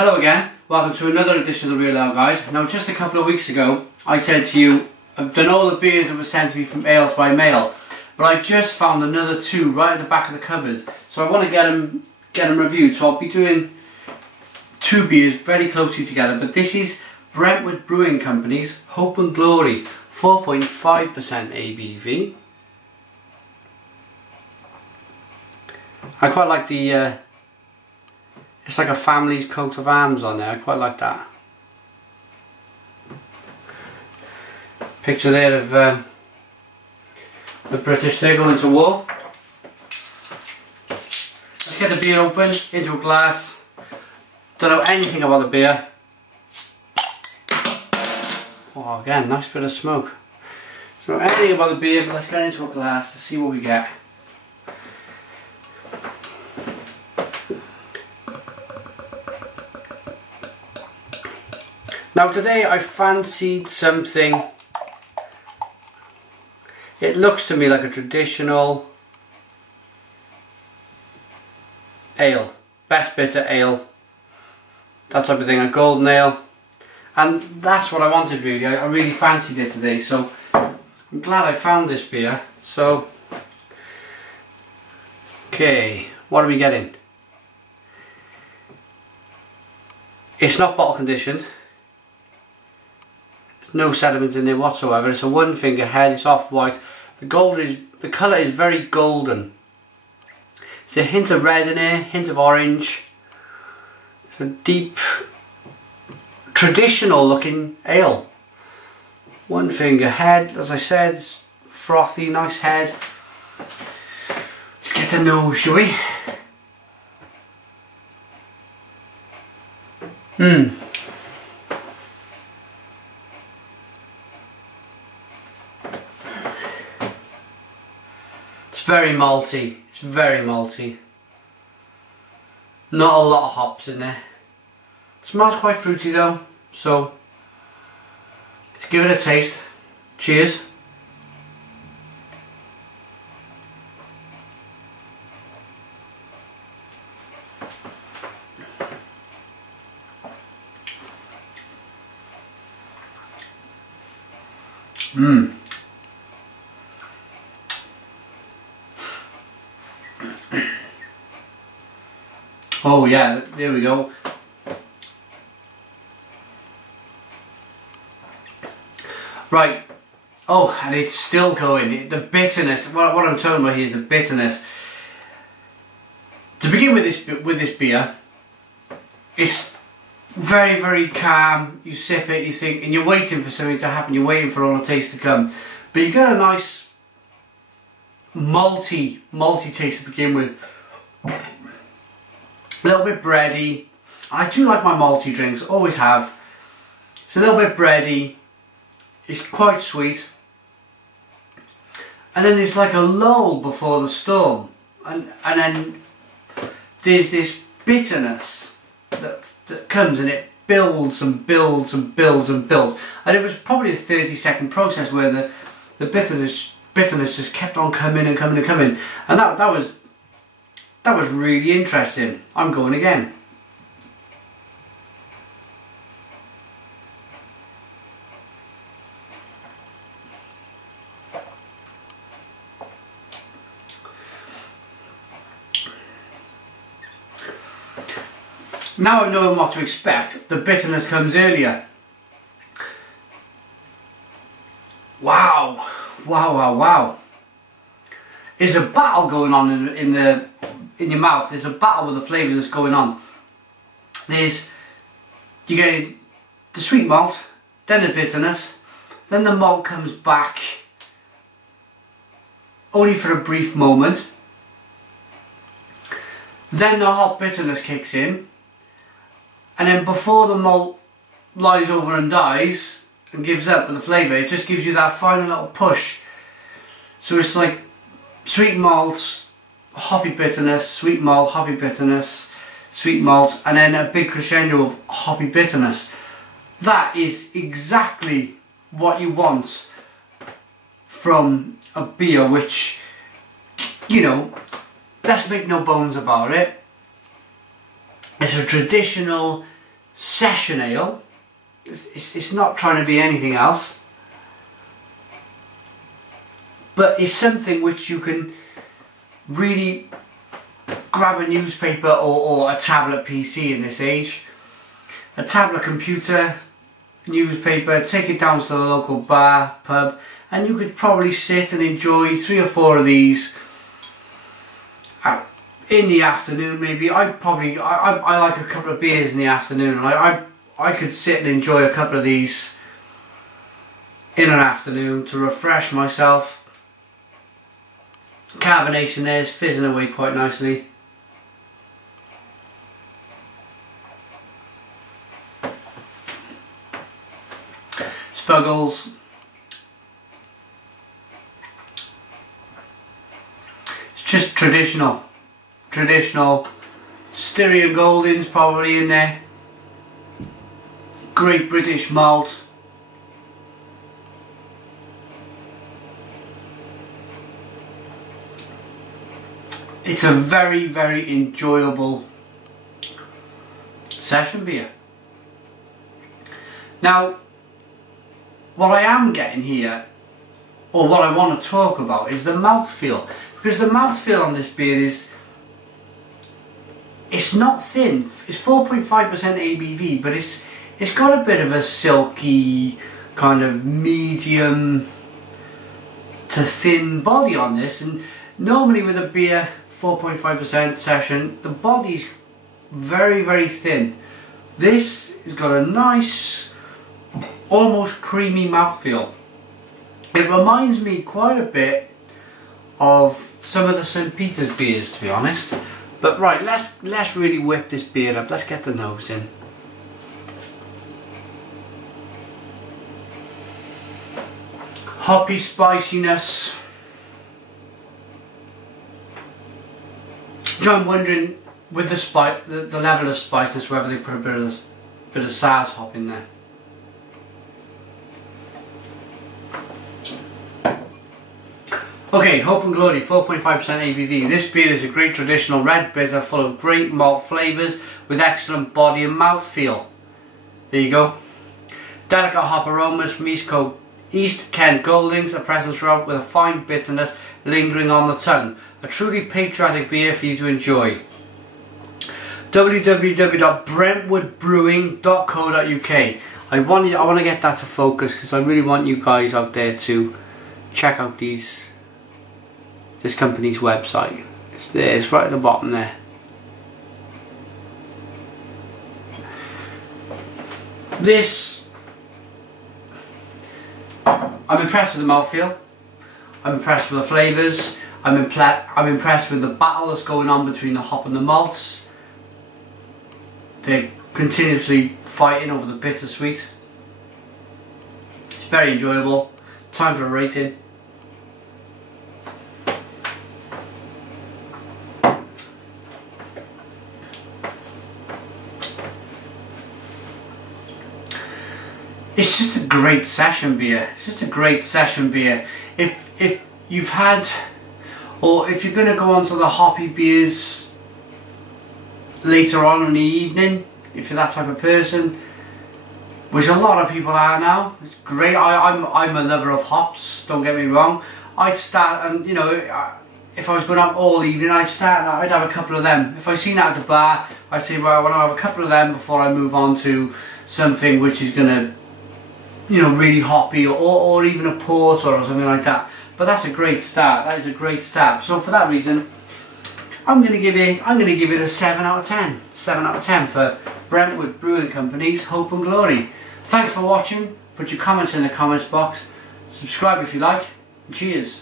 Hello again, welcome to another edition of the Real Ale Guide. Now just a couple of weeks ago I said to you, I've done all the beers that were sent to me from Ales by Mail, but I just found another two right at the back of the cupboard, so I want to get them reviewed. So I'll be doing two beers very closely together, but this is Brentwood Brewing Company's Hope and Glory, 4.5% ABV. I quite like the it's like a family's coat of arms on there. I quite like that. Picture there of the British there going to war. Let's get the beer open into a glass. Don't know anything about the beer. Oh, again, nice bit of smoke. Don't know anything about the beer, but let's get into a glass to see what we get. Now today I fancied something, it looks to me like a traditional ale, best bitter ale, that type of thing, a golden ale, and that's what I wanted really. I really fancied it today, so I'm glad I found this beer. So, okay, what are we getting? It's not bottle conditioned. No sediment in there whatsoever. It's a one finger head, it's off white. The colour is very golden. It's a hint of red in here, hint of orange. It's a deep, traditional looking ale. One finger head, as I said, it's frothy, nice head. Let's get the nose, shall we? It's very malty, it's very malty. Not a lot of hops in there. It smells quite fruity though, so let's give it a taste. Cheers. Oh yeah, there we go. Right. Oh, and it's still going. The bitterness. What I'm talking about here is the bitterness. To begin with this beer, it's very, very calm. You sip it, you think, and you're waiting for something to happen. You're waiting for all the taste to come. But you get a nice malty taste to begin with. A little bit bready. I do like my malty drinks, always have. It's a little bit bready. It's quite sweet. And then there's like a lull before the storm. And then there's this bitterness that comes, and it builds and builds and builds and builds. And it was probably a 30-second process where the bitterness just kept on coming and coming and coming. And that was really interesting. I'm going again. Now I know what to expect. The bitterness comes earlier. Wow. Wow, wow, wow. There's a battle going on in your mouth. There's a battle with the flavour that's going on. You're getting the sweet malt, then the bitterness, then the malt comes back, only for a brief moment. Then the hot bitterness kicks in, and then before the malt lies over and dies and gives up with the flavour, it just gives you that final little push. So it's like sweet malt, hoppy bitterness, sweet malt, hoppy bitterness, sweet malt, and then a big crescendo of hoppy bitterness. That is exactly what you want from a beer, which, you know, let's make no bones about it, it's a traditional session ale. It's not trying to be anything else, but it's something which you can really grab a newspaper or a tablet PC in this age, a tablet computer, newspaper, take it down to the local bar, pub, and you could probably sit and enjoy 3 or 4 of these in the afternoon. Maybe I like a couple of beers in the afternoon, and I could sit and enjoy a couple of these in an afternoon to refresh myself. Carbonation there is fizzing away quite nicely. Spuggles. It's just traditional. Styrian Golding's probably in there. Great British malt. It's a very, very enjoyable session beer. Now, what I am getting here, or what I want to talk about, is the mouthfeel. Because the mouthfeel on this beer it's not thin. It's 4.5% ABV, but it's got a bit of a silky, kind of medium to thin body on this. And normally with a beer, 4.5% session, the body's very, very thin. This has got a nice, almost creamy mouthfeel. It reminds me quite a bit of some of the St. Peter's beers, to be honest. But right, let's really whip this beer up. Let's get the nose in. Hoppy spiciness. I'm wondering with the level of spiciness, whether they put a bit of Saaz hop in there. Okay, Hope and Glory, 4.5% ABV. This beer is a great traditional red bitter full of great malt flavours with excellent body and mouthfeel. There you go. Delicate hop aromas from East Kent Goldings are present throughout with a fine bitterness lingering on the tongue. A truly patriotic beer for you to enjoy. www.brentwoodbrewing.co.uk. I want to get that to focus because I really want you guys out there to check out this company's website. It's there, it's right at the bottom there. I'm impressed with the mouthfeel. I'm impressed with the flavours. I'm impressed with the battle that's going on between the hop and the malts. They're continuously fighting over the bittersweet. It's very enjoyable. Time for a rating. It's just a great session beer. It's just a great session beer. If you've had, or if you're going to go on to the hoppy beers later on in the evening, if you're that type of person, which a lot of people are now, it's great. I'm a lover of hops, don't get me wrong. I'd start, and you know, if I was going out all evening, I'd have a couple of them. If I seen that at a bar, I'd say, well, I want to have a couple of them before I move on to something which is going to, you know, really hoppy, or even a porter or something like that. But that's a great start. That is a great start. So for that reason, I'm going to give it a 7 out of 10. 7 out of 10 for Brentwood Brewing Company's Hope and Glory. Thanks for watching. Put your comments in the comments box. Subscribe if you like. And cheers.